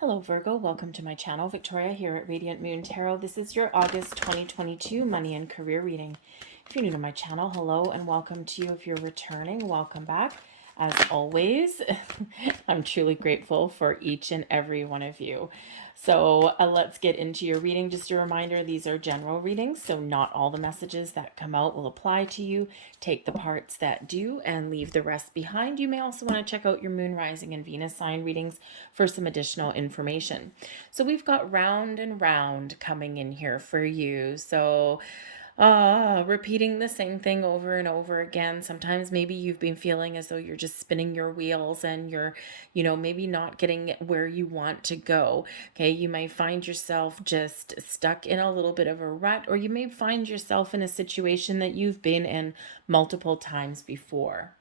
Hello Virgo, welcome to my channel. Victoria here at Radiant Moon Tarot. This is your August 2022 money and career reading. If you're new to my channel, hello and welcome to you. If you're returning, welcome back. As always, I'm truly grateful for each and every one of you. So let's get into your reading. Just a reminder, these are general readings, so not all the messages that come out will apply to you. Take the parts that do and leave the rest behind. You may also want to check out your moon, rising, and Venus sign readings for some additional information. So we've got round and round coming in here for you. So repeating the same thing over and over again. Sometimes maybe you've been feeling as though you're just spinning your wheels and you're, maybe not getting where you want to go. Okay. You may find yourself just stuck in a little bit of a rut, or you may find yourself in a situation that you've been in multiple times before.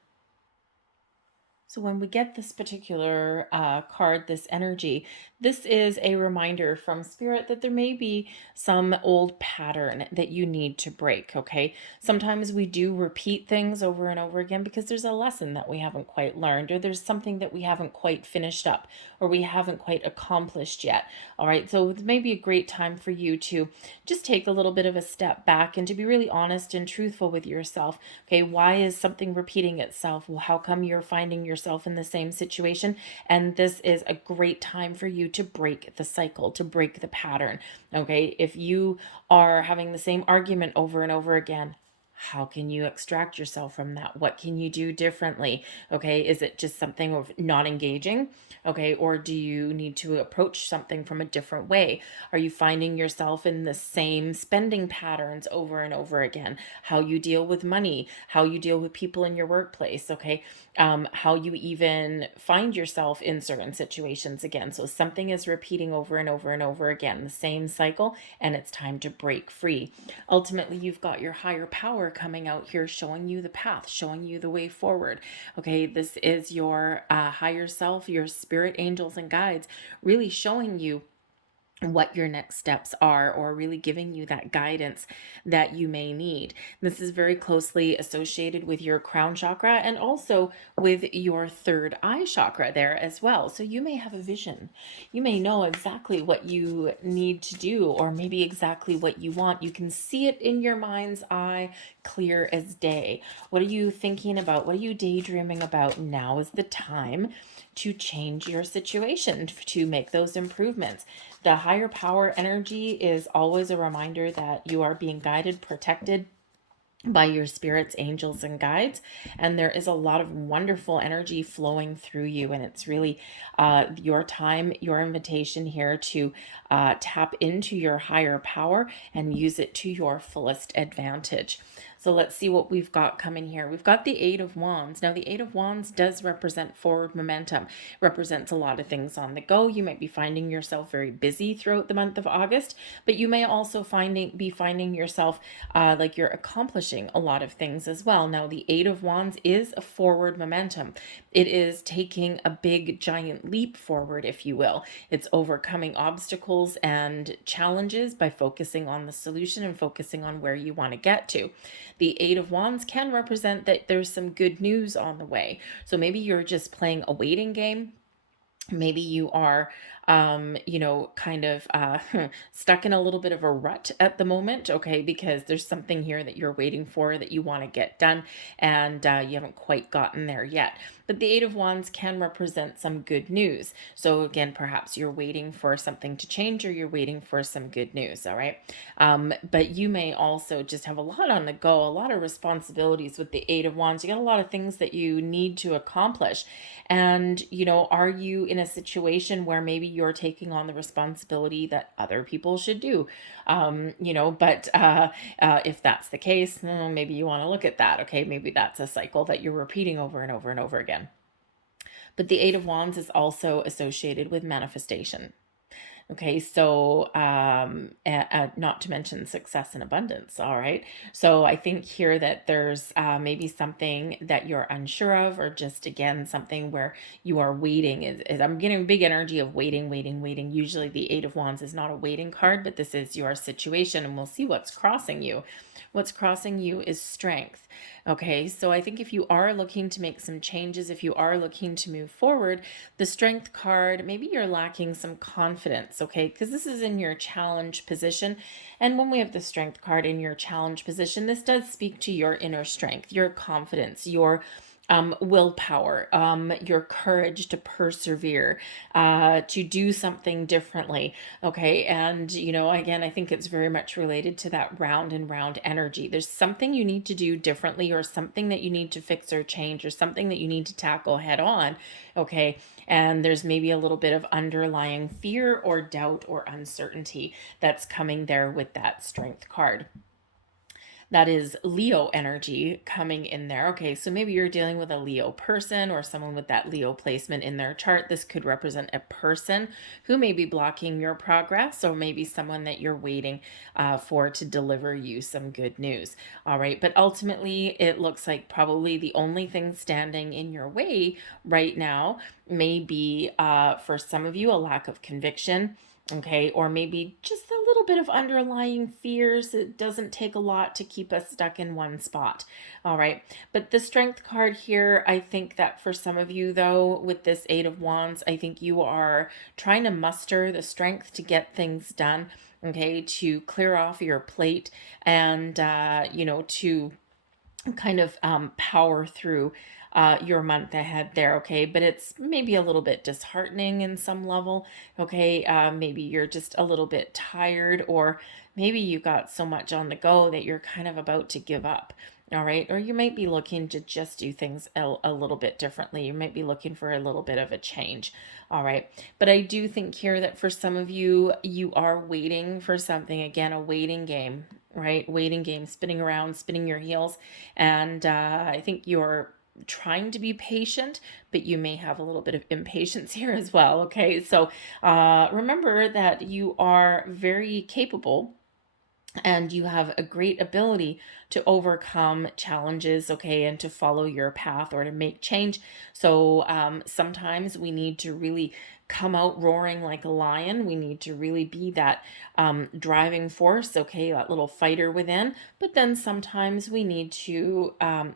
So when we get this particular card, this energy, this is a reminder from Spirit that there may be some old pattern that you need to break, okay? Sometimes we do repeat things over and over again because there's a lesson that we haven't quite learned, or there's something that we haven't quite finished up, or we haven't quite accomplished yet, all right? So it may be a great time for you to just take a little bit of a step back and to be really honest and truthful with yourself, okay? Why is something repeating itself? Well, how come you're finding yourself in the same situation? And this is a great time for you to break the cycle, to break the pattern. Okay, if you are having the same argument over and over again, how can you extract yourself from that? What can you do differently? Okay, is it just something of not engaging? Okay, or do you need to approach something from a different way? Are you finding yourself in the same spending patterns over and over again? How you deal with money, how you deal with people in your workplace, okay? How you even find yourself in certain situations again. So something is repeating over and over and over again, the same cycle, and it's time to break free. Ultimately, you've got your higher power coming out here, showing you the path, showing you the way forward. Okay, this is your higher self, your spirit angels and guides, really showing you what your next steps are, or really giving you that guidance that you may need. This is very closely associated with your crown chakra and also with your third eye chakra there as well. So you may have a vision. You may know exactly what you need to do, or maybe exactly what you want. You can see it in your mind's eye, clear as day. What are you thinking about? What are you daydreaming about? Now is the time to change your situation, to make those improvements. The higher power energy is always a reminder that you are being guided, protected by your spirits, angels, and guides. And there is a lot of wonderful energy flowing through you. And it's really your time, your invitation here to tap into your higher power and use it to your fullest advantage. So let's see what we've got coming here. We've got the Eight of Wands. Now, the Eight of Wands does represent forward momentum, represents a lot of things on the go. You might be finding yourself very busy throughout the month of August, but you may also be finding yourself like you're accomplishing a lot of things as well. Now, the Eight of Wands is a forward momentum. It is taking a big, giant leap forward, if you will. It's overcoming obstacles and challenges by focusing on the solution and focusing on where you want to get to. The Eight of Wands can represent that there's some good news on the way. So maybe you're just playing a waiting game. Maybe you are, kind of stuck in a little bit of a rut at the moment, okay, because there's something here that you're waiting for that you want to get done, and you haven't quite gotten there yet. But the Eight of Wands can represent some good news. So again, perhaps you're waiting for something to change, or you're waiting for some good news, all right? But you may also just have a lot on the go, a lot of responsibilities with the Eight of Wands. You got a lot of things that you need to accomplish. And, are you in a situation where maybe you're taking on the responsibility that other people should do? But if that's the case, maybe you want to look at that. Okay, maybe that's a cycle that you're repeating over and over and over again. But the Eight of Wands is also associated with manifestation. Okay, so not to mention success and abundance. All right, so I think here that there's maybe something that you're unsure of, or just again something where you are waiting. I'm getting big energy of waiting. Usually the Eight of Wands is not a waiting card, but this is your situation, and we'll see what's crossing you. What's crossing you is strength. Okay, so I think if you are looking to make some changes, if you are looking to move forward, the Strength card, maybe you're lacking some confidence, okay? Because this is in your challenge position. And when we have the Strength card in your challenge position, this does speak to your inner strength, your confidence, your willpower, your courage to persevere, to do something differently. Okay. And, again, I think it's very much related to that round and round energy. There's something you need to do differently, or something that you need to fix or change, or something that you need to tackle head on. Okay. And there's maybe a little bit of underlying fear or doubt or uncertainty that's coming there with that Strength card. That is Leo energy coming in there. Okay, so maybe you're dealing with a Leo person or someone with that Leo placement in their chart. This could represent a person who may be blocking your progress, or maybe someone that you're waiting for to deliver you some good news. All right, but ultimately, it looks like probably the only thing standing in your way right now may be, for some of you, a lack of conviction. Okay, or maybe just a little bit of underlying fears. It doesn't take a lot to keep us stuck in one spot. All right, but the Strength card here, I think that for some of you, though, with this Eight of Wands, I think you are trying to muster the strength to get things done, okay, to clear off your plate, and, to kind of power through your month ahead there. Okay, but it's maybe a little bit disheartening in some level. Okay, maybe you're just a little bit tired, or maybe you got so much on the go that you're kind of about to give up. All right, or you might be looking to just do things a little bit differently. You might be looking for a little bit of a change. All right, but I do think here that for some of you, you are waiting for something. Again, a waiting game, right? Waiting game, spinning around, spinning your heels. And I think you're trying to be patient, but you may have a little bit of impatience here as well. Okay, so remember that you are very capable, and you have a great ability to overcome challenges, okay, and to follow your path or to make change. So sometimes we need to really come out roaring like a lion. We need to really be that driving force, okay, that little fighter within. But then sometimes we need to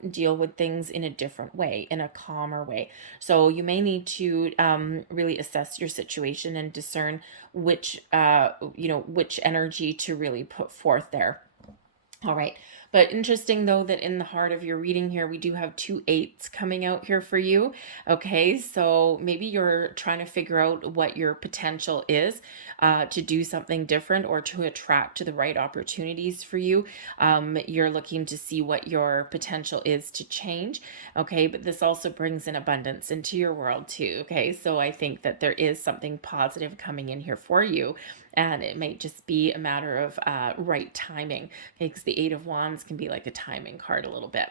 deal with things in a different way, in a calmer way. So you may need to really assess your situation and discern which which energy to really put forth there. All right. But interesting, though, that in the heart of your reading here, we do have 2 8s coming out here for you. Okay, so maybe you're trying to figure out what your potential is to do something different, or to attract to the right opportunities for you. You're looking to see what your potential is to change. Okay, but this also brings in abundance into your world too. Okay, so I think that there is something positive coming in here for you. And it may just be a matter of right timing, because the Eight of Wands can be like a timing card a little bit.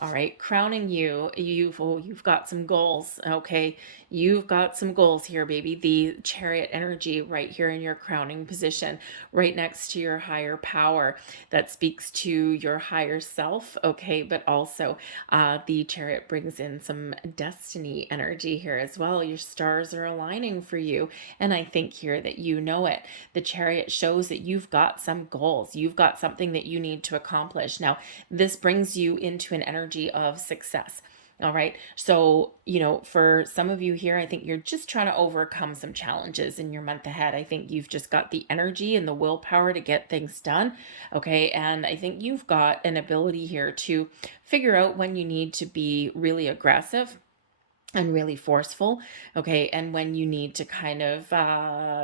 All right, crowning you, you've got some goals, okay? You've got some goals here, baby. The Chariot energy right here in your crowning position, right next to your higher power. That speaks to your higher self, okay? But also the Chariot brings in some destiny energy here as well. Your stars are aligning for you, and I think here that you know it. The Chariot shows that you've got some goals. You've got something that you need to accomplish. Now, this brings you into an energy of success. All right. So, for some of you here, I think you're just trying to overcome some challenges in your month ahead. I think you've just got the energy and the willpower to get things done. Okay. And I think you've got an ability here to figure out when you need to be really aggressive and really forceful, okay, and when you need to kind of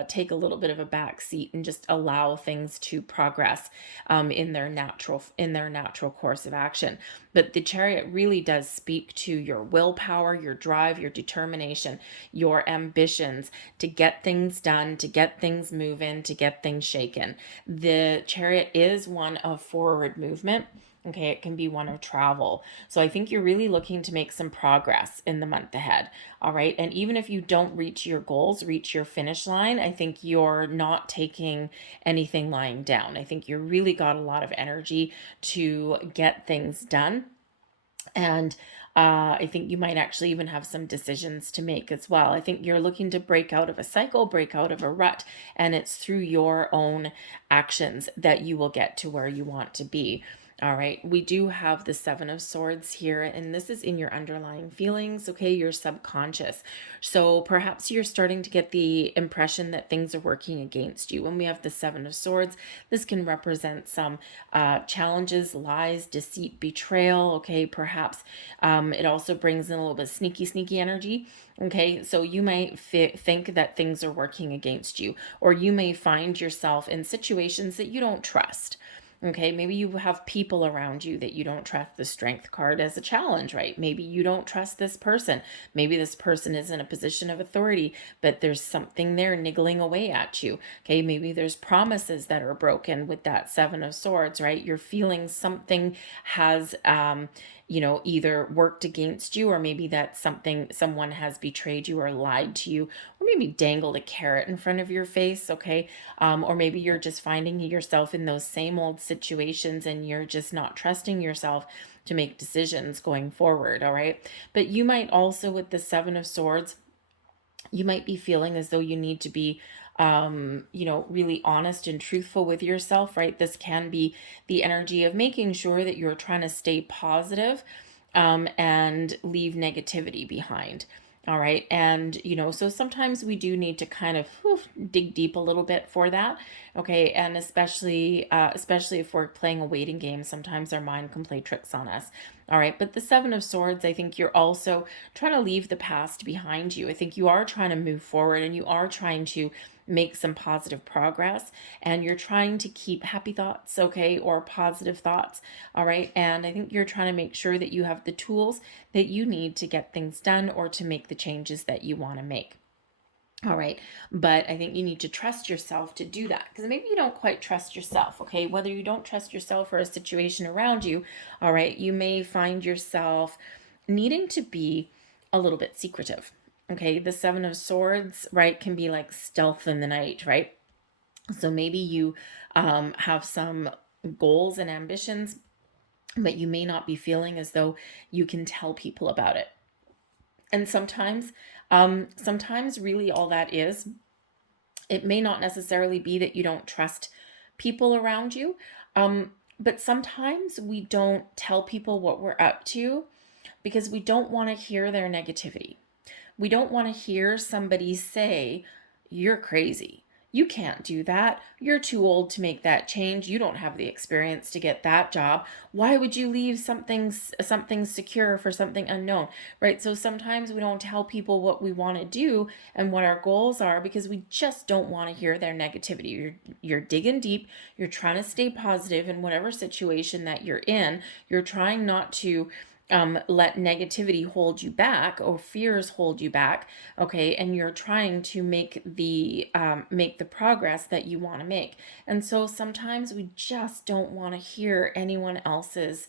take a little bit of a back seat and just allow things to progress in their natural course of action. But the Chariot really does speak to your willpower, your drive, your determination, your ambitions to get things done, to get things moving, to get things shaken. The Chariot is one of forward movement. Okay, it can be one of travel. So I think you're really looking to make some progress in the month ahead. All right. And even if you don't reach your goals, reach your finish line, I think you're not taking anything lying down. I think you really got a lot of energy to get things done. And I think you might actually even have some decisions to make as well. I think you're looking to break out of a cycle, break out of a rut, and it's through your own actions that you will get to where you want to be. All right, we do have the Seven of Swords here, and this is in your underlying feelings, okay, your subconscious. So perhaps you're starting to get the impression that things are working against you. When we have the Seven of Swords, this can represent some challenges, lies, deceit, betrayal, okay, perhaps it also brings in a little bit of sneaky energy. Okay, so you might think that things are working against you, or you may find yourself in situations that you don't trust. Okay, maybe you have people around you that you don't trust. The Strength card as a challenge, right? Maybe you don't trust this person. Maybe this person is in a position of authority, but there's something there niggling away at you. Okay, maybe there's promises that are broken with that Seven of Swords, right? You're feeling something has either worked against you, or maybe that someone has betrayed you or lied to you, or maybe dangled a carrot in front of your face, okay? Or maybe you're just finding yourself in those same old situations and you're just not trusting yourself to make decisions going forward, all right? But you might also, with the Seven of Swords, you might be feeling as though you need to be really honest and truthful with yourself, right? This can be the energy of making sure that you're trying to stay positive, and leave negativity behind. All right. And, so sometimes we do need to kind of dig deep a little bit for that. Okay. And especially if we're playing a waiting game, sometimes our mind can play tricks on us. All right. But the Seven of Swords, I think you're also trying to leave the past behind you. I think you are trying to move forward, and you are trying to make some positive progress, and you're trying to keep happy thoughts, okay, or positive thoughts. All right. And I think you're trying to make sure that you have the tools that you need to get things done or to make the changes that you want to make. All right. But I think you need to trust yourself to do that, because maybe you don't quite trust yourself. Okay. Whether you don't trust yourself or a situation around you, all right, you may find yourself needing to be a little bit secretive. Okay. The Seven of Swords, right, can be like stealth in the night, right? So maybe you have some goals and ambitions, but you may not be feeling as though you can tell people about it. And sometimes really all that is, it may not necessarily be that you don't trust people around you, but sometimes we don't tell people what we're up to because we don't want to hear their negativity. We don't want to hear somebody say, "You're crazy. You can't do that. You're too old to make that change. You don't have the experience to get that job. Why would you leave something secure for something unknown?" Right? So sometimes we don't tell people what we want to do and what our goals are because we just don't want to hear their negativity. You're digging deep. You're trying to stay positive in whatever situation that you're in. You're trying not to let negativity hold you back or fears hold you back, okay? And you're trying to make the progress that you want to make. And so sometimes we just don't want to hear anyone else's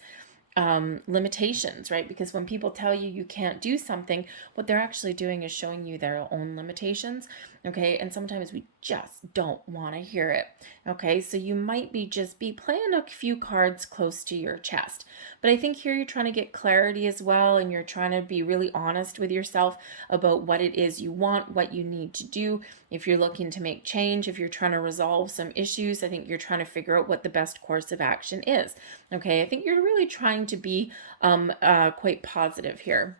limitations, right? Because when people tell you you can't do something, what they're actually doing is showing you their own limitations, okay? And sometimes we just don't want to hear it, okay? So you might just be playing a few cards close to your chest. But I think here you're trying to get clarity as well, and you're trying to be really honest with yourself about what it is you want, what you need to do. If you're looking to make change, if you're trying to resolve some issues, I think you're trying to figure out what the best course of action is, okay? I think you're really trying to be quite positive here.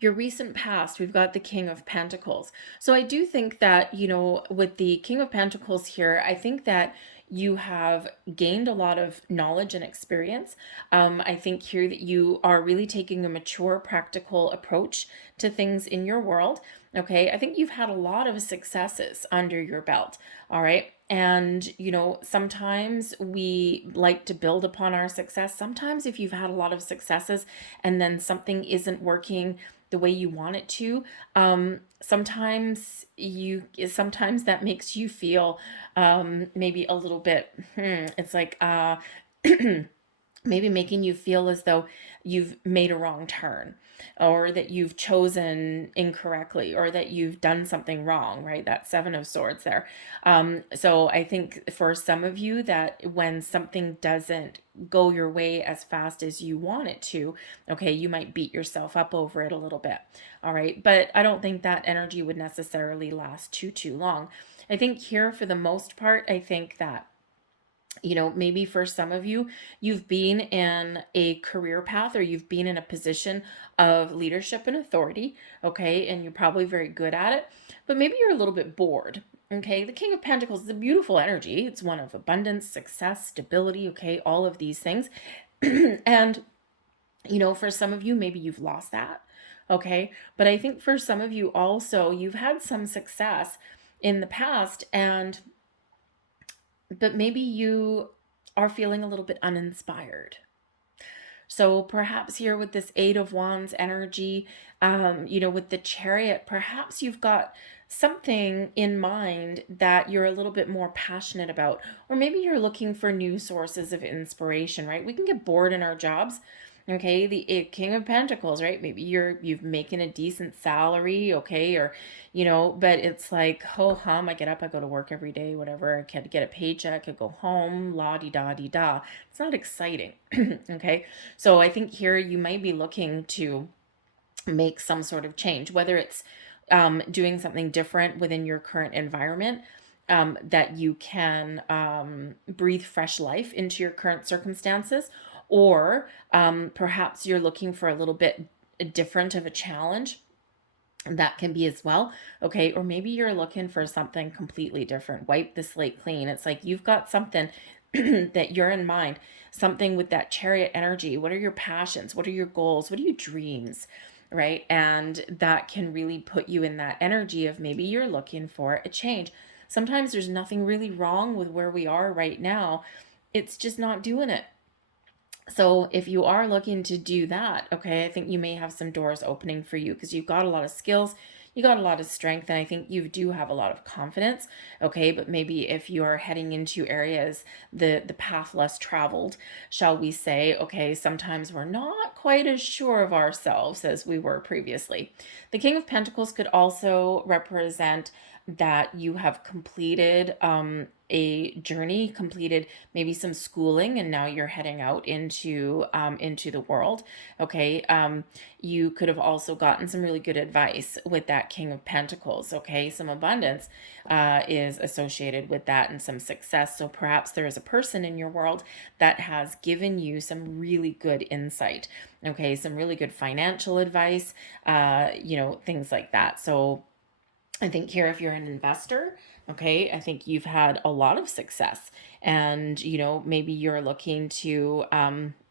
Your recent past, we've got the King of Pentacles. So I do think that, with the King of Pentacles here, I think that you have gained a lot of knowledge and experience. I think here that you are really taking a mature, practical approach to things in your world. Okay, I think you've had a lot of successes under your belt. All right. And, sometimes we like to build upon our success. Sometimes if you've had a lot of successes and then something isn't working the way you want it to, sometimes that makes you feel maybe a little bit, it's like, maybe making you feel as though you've made a wrong turn, or that you've chosen incorrectly, or that you've done something wrong, right? That Seven of Swords there. So I think for some of you, that when something doesn't go your way as fast as you want it to, okay, you might beat yourself up over it a little bit. All right. But I don't think that energy would necessarily last too long. I think here, for the most part, I think that You know, maybe for some of you, you've been in a career path, or you've been in a position of leadership and authority, okay, and you're probably very good at it, but maybe you're a little bit bored. Okay, the King of Pentacles is a beautiful energy. It's one of abundance, success, stability, okay, all of these things. And, you know, for some of you, maybe you've lost that, okay, but I think for some of you also, you've had some success in the past, and but maybe you are feeling a little bit uninspired. So perhaps here with this Eight of Wands energy, you know, with the Chariot, perhaps you've got something in mind that you're a little bit more passionate about, or maybe you're looking for new sources of inspiration, right? We can get bored in our jobs. Okay, the King of Pentacles, right? Maybe you've making a decent salary, okay, or you know, but it's like, ho hum, I get up, I go to work every day, whatever, I can get a paycheck, I go home, la di da di da. It's not exciting. Okay, so I think here you might be looking to make some sort of change, whether it's doing something different within your current environment, that you can breathe fresh life into your current circumstances, or perhaps you're looking for a little bit different of a challenge. That can be as well. Okay, or maybe you're looking for something completely different. Wipe the slate clean. It's like you've got something that you're in mind, something with that Chariot energy. What are your passions? What are your goals? What are your dreams? Right? And that can really put you in that energy of maybe you're looking for a change. Sometimes there's nothing really wrong with where we are right now, it's just not doing it. So if you are looking to do that, okay, I think you may have some doors opening for you, because you've got a lot of skills, you got a lot of strength, and I think you do have a lot of confidence, okay, but maybe if you are heading into areas, the path less traveled, shall we say, okay, sometimes we're not quite as sure of ourselves as we were previously. The King of Pentacles could also represent that you have completed a journey, completed maybe some schooling, and now you're heading out into the world. Okay, you could have also gotten some really good advice with that King of Pentacles. Okay, some abundance is associated with that, and some success. So perhaps there is a person in your world that has given you some really good insight. Okay, some really good financial advice, you know, things like that. So I think here, if you're an investor, okay, I think you've had a lot of success, and you know, maybe you're looking to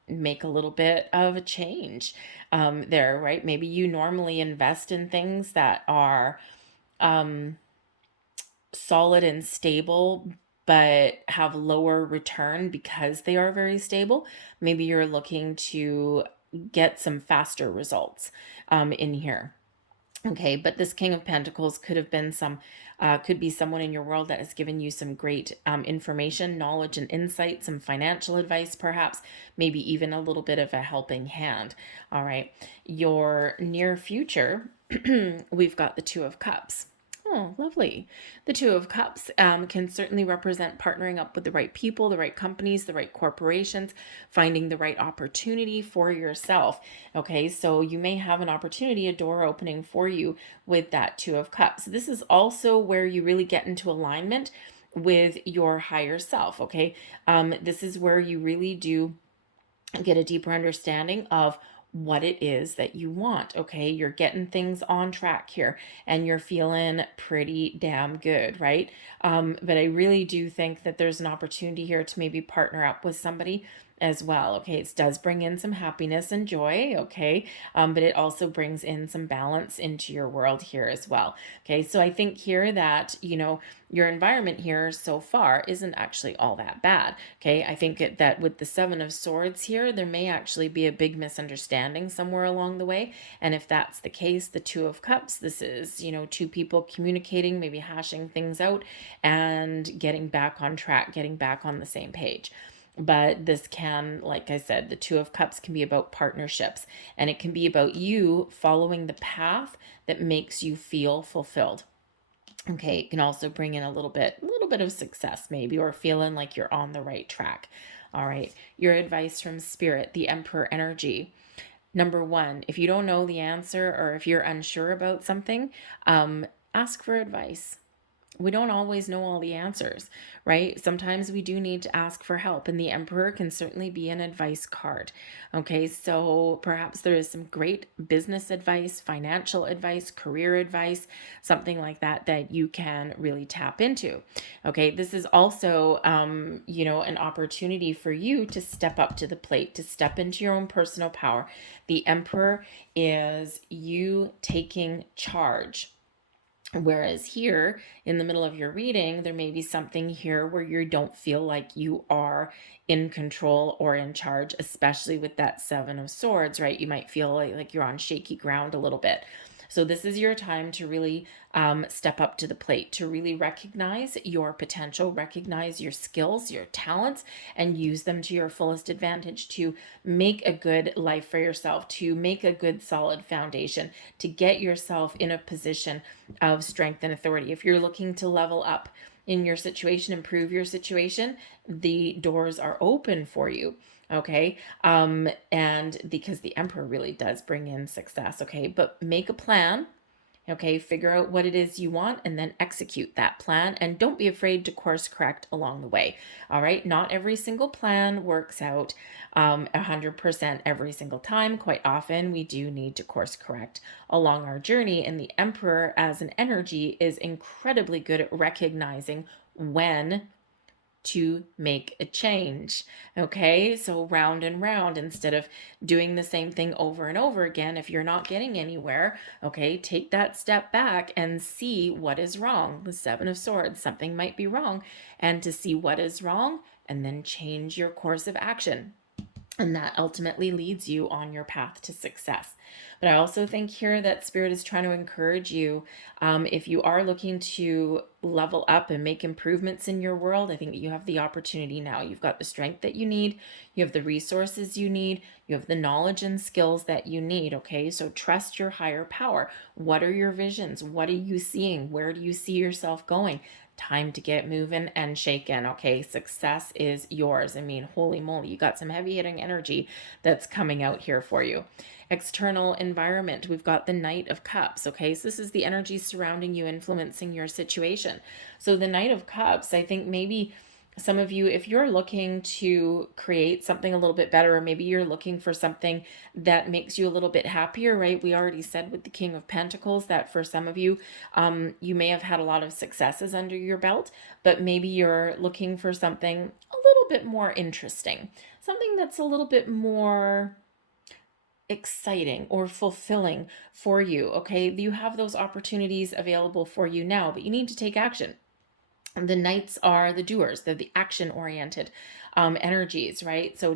make a little bit of a change there, right? Maybe you normally invest in things that are um, solid and stable, but have lower return because they are very stable. Maybe you're looking to get some faster results in here. Okay, but this King of Pentacles could have been could be someone in your world that has given you some great information, knowledge, and insight, some financial advice, perhaps, maybe even a little bit of a helping hand. All right, your near future, we've got the Two of Cups. Oh, lovely. The Two of Cups can certainly represent partnering up with the right people, the right companies, the right corporations, finding the right opportunity for yourself. Okay, so you may have an opportunity, a door opening for you with that Two of Cups. This is also where you really get into alignment with your higher self. Okay, this is where you really do get a deeper understanding of what it is that you want. Okay, you're getting things on track here, and you're feeling pretty damn good, right? But I really do think that there's an opportunity here to maybe partner up with somebody as well. Okay, it does bring in some happiness and joy. Okay, but it also brings in some balance into your world here as well. Okay, so I think here that, you know, your environment here so far isn't actually all that bad. Okay, I think that with the Seven of Swords here, there may actually be a big misunderstanding somewhere along the way. And if that's the case, the Two of Cups, this is, you know, two people communicating, maybe hashing things out and getting back on track, getting back on the same page. But this can, like I said, the Two of Cups can be about partnerships, and it can be about you following the path that makes you feel fulfilled. Okay, it can also bring in a little bit of success maybe, or feeling like you're on the right track. All right, your advice from Spirit, the Emperor energy. Number one, if you don't know the answer, or if you're unsure about something, ask for advice. we don't always know all the answers, right? Sometimes we do need to ask for help, and the Emperor can certainly be an advice card. Okay, so perhaps there is some great business advice, financial advice, career advice, something like that that you can really tap into. Okay, this is also, an opportunity for you to step up to the plate, to step into your own personal power. The Emperor is you taking charge. Whereas here in the middle of your reading, there may be something here where you don't feel like you are in control or in charge, especially with that Seven of Swords, right? You might feel like you're on shaky ground a little bit. So this is your time to really step up to the plate, to really recognize your potential, recognize your skills, your talents, and use them to your fullest advantage to make a good life for yourself, to make a good solid foundation, to get yourself in a position of strength and authority. If you're looking to level up in your situation, improve your situation, the doors are open for you. Okay. And because the Emperor really does bring in success. Okay. But make a plan. Okay, figure out what it is you want and then execute that plan. And don't be afraid to course correct along the way. All right, not every single plan works out 100% every single time. Quite often, we do need to course correct along our journey. And the Emperor, as an energy, is incredibly good at recognizing when to make a change. Okay, so round and round, instead of doing the same thing over and over again. If you're not getting anywhere, okay, take that step back and see what is wrong. The Seven of Swords, something might be wrong, and to see what is wrong and then change your course of action. And that ultimately leads you on your path to success. But I also think here that Spirit is trying to encourage you. If you are looking to level up and make improvements in your world, I think you have the opportunity now. You've got the strength that you need. You have the resources you need. You have the knowledge and skills that you need. Okay, so trust your higher power. What are your visions? What are you seeing? Where do you see yourself going? Time to get moving and shaking. Okay, success is yours. I mean, holy moly, you got some heavy hitting energy that's coming out here for you. External environment, we've got the Knight of Cups. Okay, so this is the energy surrounding you, influencing your situation. So the Knight of Cups, I think maybe some of you, if you're looking to create something a little bit better, or maybe you're looking for something that makes you a little bit happier, right? We already said with the King of Pentacles that for some of you, you may have had a lot of successes under your belt, but maybe you're looking for something a little bit more interesting, something that's a little bit more exciting or fulfilling for you. Okay, you have those opportunities available for you now, but you need to take action. The Knights are the doers; they're the action-oriented energies, right? So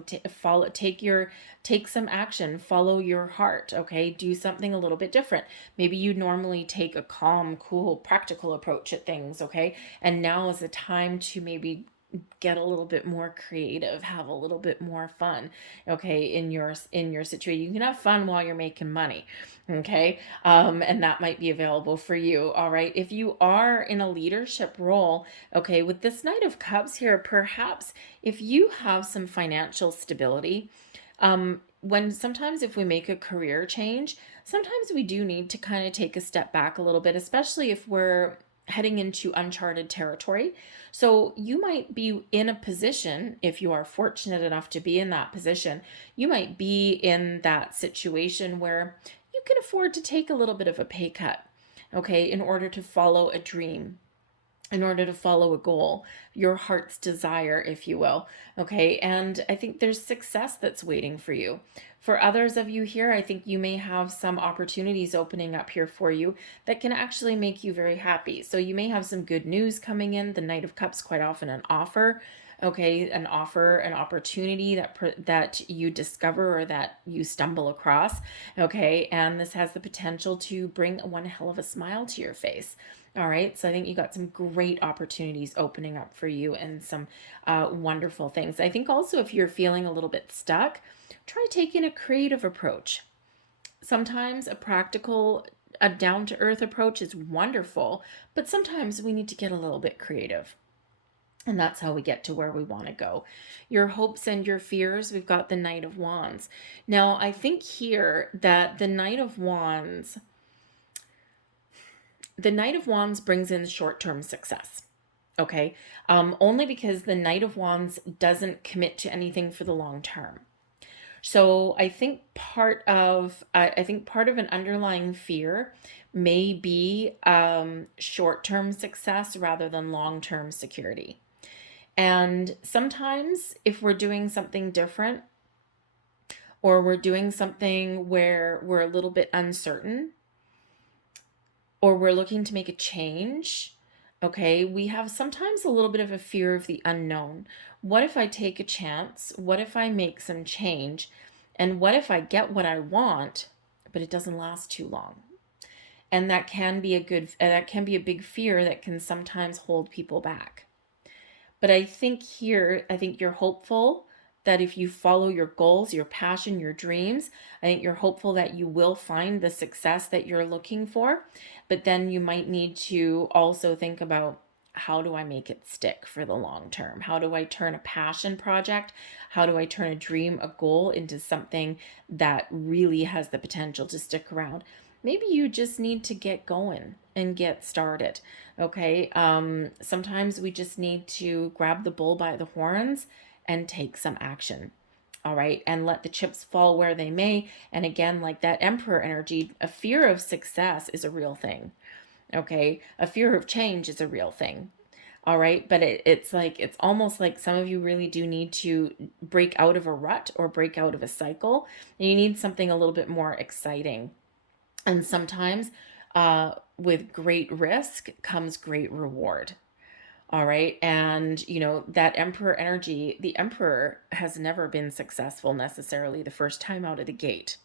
take some action, follow your heart. Okay, do something a little bit different. Maybe you normally take a calm, cool, practical approach at things. Okay, and now is the time to maybe get a little bit more creative, have a little bit more fun. Okay, in your situation, you can have fun while you're making money. Okay, and that might be available for you. All right, if you are in a leadership role, okay, with this Knight of Cups here, perhaps if you have some financial stability, when sometimes if we make a career change, sometimes we do need to kind of take a step back a little bit, especially if we're heading into uncharted territory. So you might be in a position, if you are fortunate enough to be in that position, you might be in that situation where you can afford to take a little bit of a pay cut, okay, in order to follow a dream, in order to follow a goal, your heart's desire, if you will. Okay, and I think there's success that's waiting for you. For others of you here, I think you may have some opportunities opening up here for you that can actually make you very happy. So you may have some good news coming in. The Knight of Cups, quite often an offer. Okay, an offer, an opportunity that you discover or that you stumble across. Okay, and this has the potential to bring one hell of a smile to your face. All right, so I think you got some great opportunities opening up for you and some wonderful things. I think also if you're feeling a little bit stuck, try taking a creative approach. Sometimes a down-to-earth approach is wonderful, but sometimes we need to get a little bit creative. And that's how we get to where we want to go. Your hopes and your fears, we've got the Knight of Wands. Now, I think here that the Knight of Wands, the Knight of Wands brings in short-term success. Okay. Only because the Knight of Wands doesn't commit to anything for the long term. So I think part of an underlying fear may be short-term success rather than long-term security. And sometimes if we're doing something different, or we're doing something where we're a little bit uncertain, or we're looking to make a change, okay, we have sometimes a little bit of a fear of the unknown. What if I take a chance? What if I make some change? And what if I get what I want, but it doesn't last too long? And that can be a big fear that can sometimes hold people back. But I think you're hopeful that if you follow your goals, your passion, your dreams, I think you're hopeful that you will find the success that you're looking for. But then you might need to also think about, how do I make it stick for the long term? How do I turn a passion project? How do I turn a dream, a goal into something that really has the potential to stick around? Maybe you just need to get going and get started. Okay. Sometimes we just need to grab the bull by the horns and take some action. All right. And let the chips fall where they may. And again, like that Emperor energy, a fear of success is a real thing. Okay. A fear of change is a real thing. All right. But it's almost like some of you really do need to break out of a rut or break out of a cycle. And you need something a little bit more exciting. And sometimes with great risk comes great reward. All right. And, that Emperor energy, the Emperor has never been successful necessarily the first time out of the gate.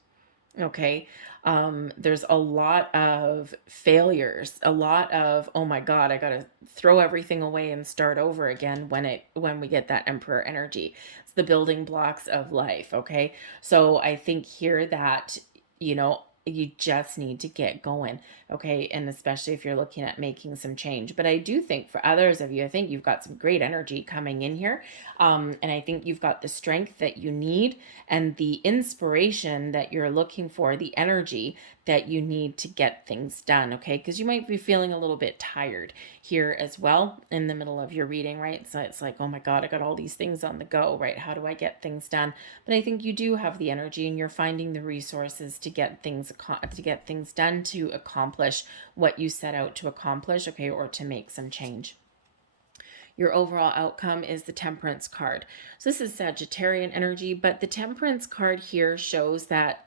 Okay. There's a lot of failures, a lot of, oh my God, I got to throw everything away and start over again when we get that Emperor energy. It's the building blocks of life. Okay. So I think here that, you just need to get going. Okay. And especially if you're looking at making some change. But I do think for others of you, I think you've got some great energy coming in here. And I think you've got the strength that you need and the inspiration that you're looking for, the energy that you need to get things done. Okay. Because you might be feeling a little bit tired here as well in the middle of your reading, right? So it's like, oh my God, I got all these things on the go, right? How do I get things done? But I think you do have the energy and you're finding the resources to get things done, to accomplish what you set out to accomplish, okay, or to make some change. Your overall outcome is the Temperance card. So this is Sagittarian energy, but the Temperance card here shows that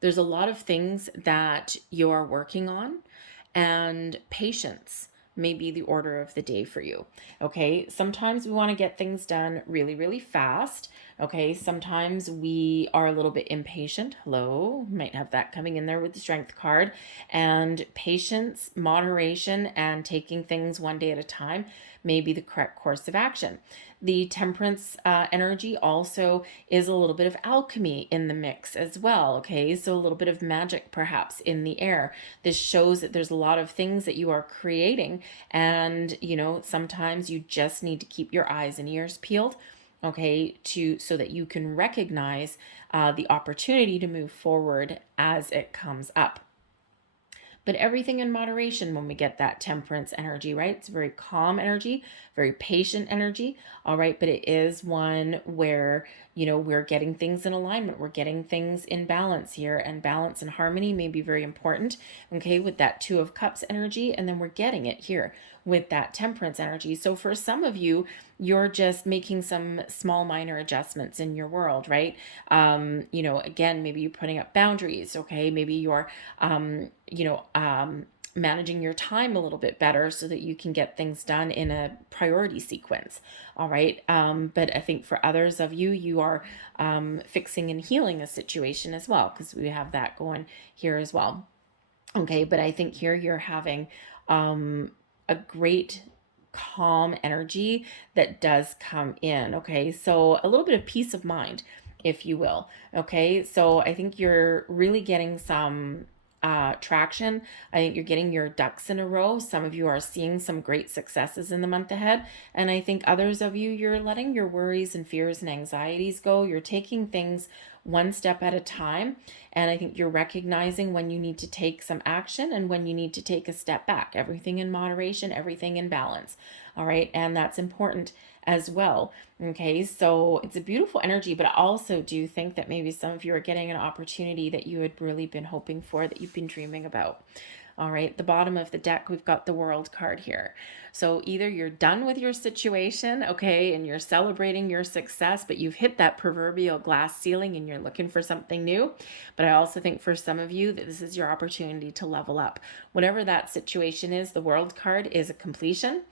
there's a lot of things that you're working on, and patience may be the order of the day for you. Okay. Sometimes we want to get things done really, really fast. Okay. Sometimes we are a little bit impatient. Hello. Might have that coming in there with the Strength card. And patience, moderation, and taking things one day at a time may be the correct course of action. The Temperance energy also is a little bit of alchemy in the mix as well. Okay, so a little bit of magic perhaps in the air. This shows that there's a lot of things that you are creating, and sometimes you just need to keep your eyes and ears peeled, okay, so that you can recognize the opportunity to move forward as it comes up. But everything in moderation when we get that Temperance energy, right? It's a very calm energy, very patient energy, all right? But it is one where, we're getting things in alignment. We're getting things in balance here, and balance and harmony may be very important, okay, with that Two of Cups energy. And then we're getting it here with that Temperance energy. So for some of you, you're just making some small minor adjustments in your world, right? Again, maybe you're putting up boundaries, okay? Maybe you're, managing your time a little bit better so that you can get things done in a priority sequence. All right. But I think for others of you, you are fixing and healing a situation as well, because we have that going here as well. Okay. But I think here you're having a great calm energy that does come in. Okay. So a little bit of peace of mind, if you will. Okay. So I think you're really getting some traction. I think you're getting your ducks in a row. Some of you are seeing some great successes in the month ahead. And I think others of you, you're letting your worries and fears and anxieties go. You're taking things one step at a time. And I think you're recognizing when you need to take some action and when you need to take a step back. Everything in moderation, everything in balance. All right. And that's important as well. Okay, so it's a beautiful energy, but I also do think that maybe some of you are getting an opportunity that you had really been hoping for, that you've been dreaming about. All right, the bottom of the deck, we've got the World card here. So either you're done with your situation, okay, and you're celebrating your success, but you've hit that proverbial glass ceiling and you're looking for something new. But I also think for some of you that this is your opportunity to level up. Whatever that situation is, the World card is a completion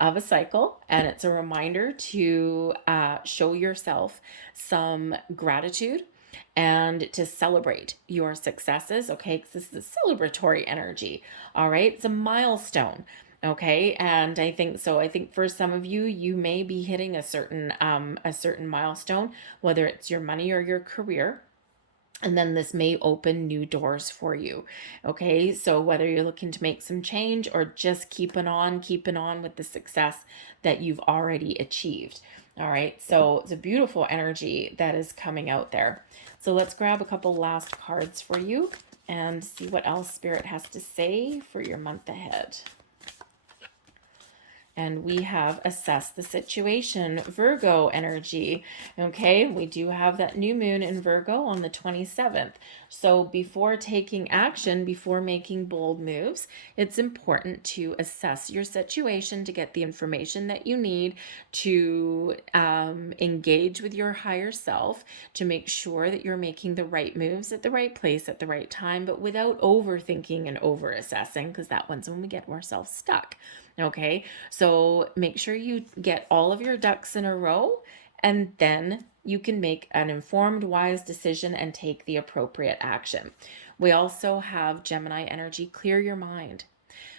of a cycle, and it's a reminder to show yourself some gratitude and to celebrate your successes, okay? Because this is a celebratory energy, all right? It's a milestone, okay? And I think so. I think for some of you, you may be hitting a certain milestone, whether it's your money or your career. And then this may open new doors for you. Okay, so whether you're looking to make some change or just keeping on with the success that you've already achieved. All right, so it's a beautiful energy that is coming out there. So let's grab a couple last cards for you and see what else Spirit has to say for your month ahead. And we have assessed the situation, Virgo energy. Okay, we do have that new moon in Virgo on the 27th. So before taking action, before making bold moves, it's important to assess your situation to get the information that you need to engage with your higher self, to make sure that you're making the right moves at the right place at the right time, but without overthinking and over assessing, because that one's when we get ourselves stuck. Okay, so make sure you get all of your ducks in a row, and then you can make an informed, wise decision and take the appropriate action. We also have Gemini energy, clear your mind.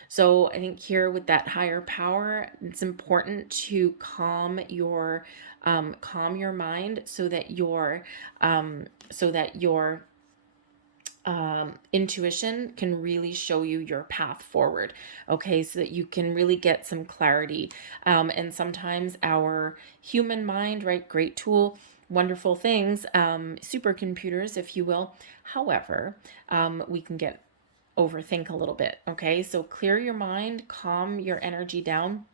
So I think here with that higher power, it's important to calm your mind so that your intuition can really show you your path forward, okay, so that you can really get some clarity. And sometimes our human mind, right, great tool, wonderful things, supercomputers, if you will. However, we can get overthink a little bit, okay? So clear your mind, calm your energy down,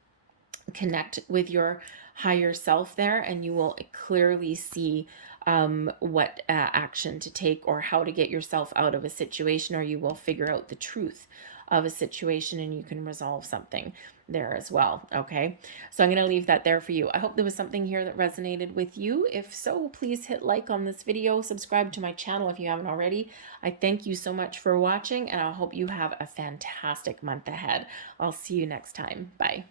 connect with your higher self there, and you will clearly see what action to take or how to get yourself out of a situation, or you will figure out the truth of a situation and you can resolve something there as well. Okay, so I'm going to leave that there for you. I hope there was something here that resonated with you. If so, please hit like on this video, subscribe to my channel if you haven't already. I thank you so much for watching, and I hope you have a fantastic month ahead. I'll see you next time. Bye.